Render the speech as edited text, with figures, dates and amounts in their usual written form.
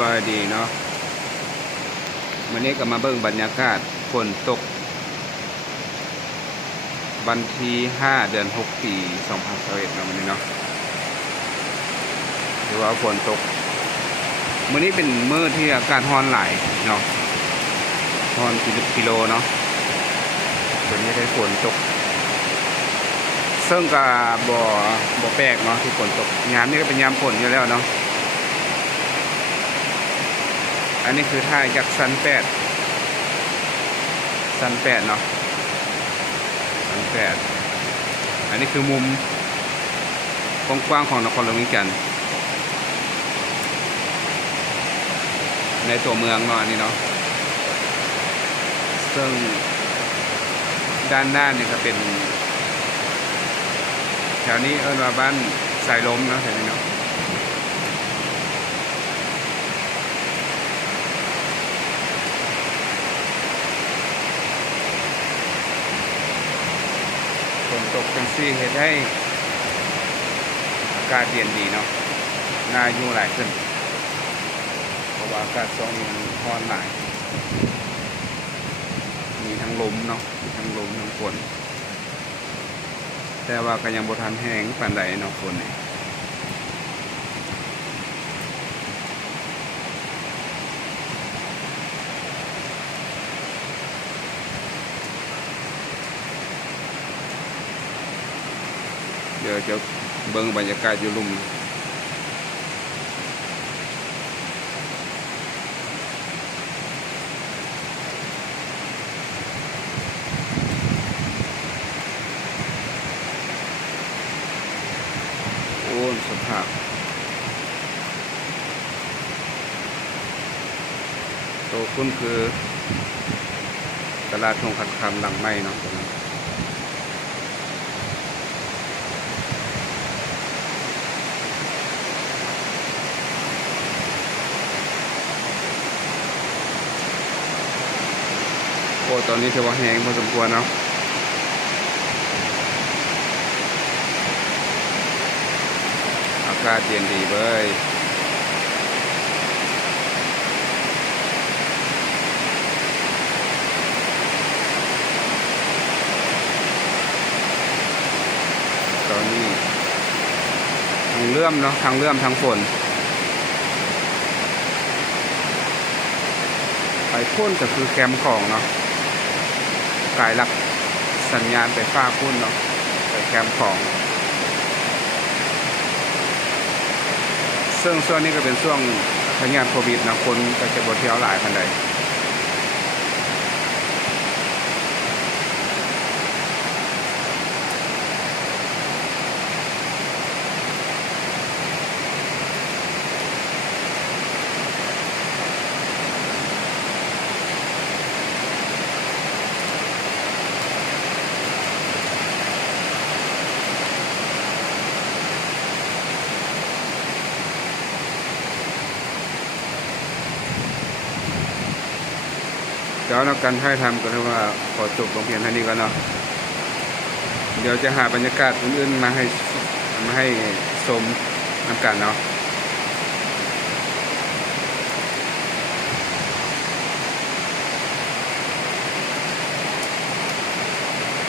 บายดีเนาะวันนี้ก็มาเบิ่งบรรยากาศฝนตกวันที่5 เดือน 6 ปี2021เนาะวันนี้เนาะถือว่าฝนตกมื้อนี้เป็นมื้อที่อากาศร้อนหลายเนาะร้อน40กิโลเนาะวันนี้ได้ฝนตกซึ่งก็บ่แปลกเนาะที่ฝนตกยามนี้ก็เป็นยามฝนอยู่แล้วเนาะอันนี้คือท่าจากซัน8เนาะซัน8อันนี้คือมุมกว้างๆของนครหลวงเวียงจันทร์ในตัวเมืองเนาะอันนี้เนาะซึ่งด้านหน้านี่ก็เป็นแถวนี้ว่าบ้านสายลมเนาะแถวนี้เนาะฝนตกจังซี่เฮ็ดให้อากาศเย็นดีเนาะน่าอยู่หลายขึ้นเพราะว่าอากาศช่วงนี้มันร้อนหลายมีทั้งลมเนาะมีทั้งลมทั้งฝนแต่ว่าก็ยังบ่ทันแห้งปานใดเนาะฝนนี่เดี๋ยวจะเบิ่งบรรยากาศอยู่ลุ่มโอ้สภาพโตขึ้นคือตลาดทงคัดคำหลังไม้เนาะตรงนั้นโอ้ตอนนี้ถือว่าแห้งพอสมควรเนาะอากาศเย็นดีเว้ยตอนนี้ทางเลื่อมเนาะทางเลื่อมทางฝนไปพุ่นก็คือแคมป์ของเนาะกายหลักสัญญาณไปฟ้าพุ่นเนาะไปแคมป์ของซึ่งช่วงนี้ก็เป็นช่วงพยานโควิดนะคนก็จะบ่เที่ยวหลายพันใดเดี๋ยวเรากันให้ทำก็เรียกว่าขอจบลงเพียงเท่านี้ก่อนเนาะเดี๋ยวจะหาบรรยากาศอื่นๆมาให้ชมน้ำกันเนาะ